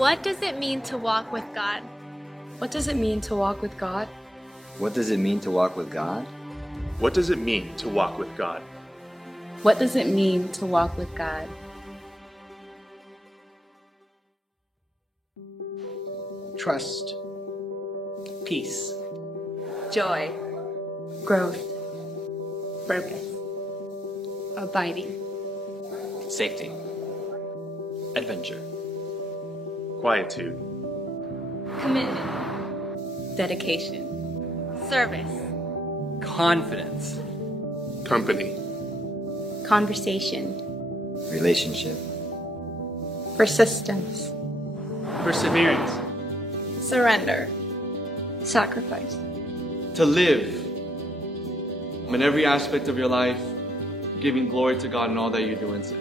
What does it mean to walk with God? What does it mean to walk with God? What does it mean to walk with God? What does it mean to walk with God? What does it mean to walk with God? Trust, Peace, Joy, Growth, purpose, abiding, safety, adventure, Quietude, commitment, dedication, Service. confidence, company, conversation, Relationship. persistence, perseverance, Surrender. sacrifice. to live in every aspect of your life, giving glory to God in all that you do and say.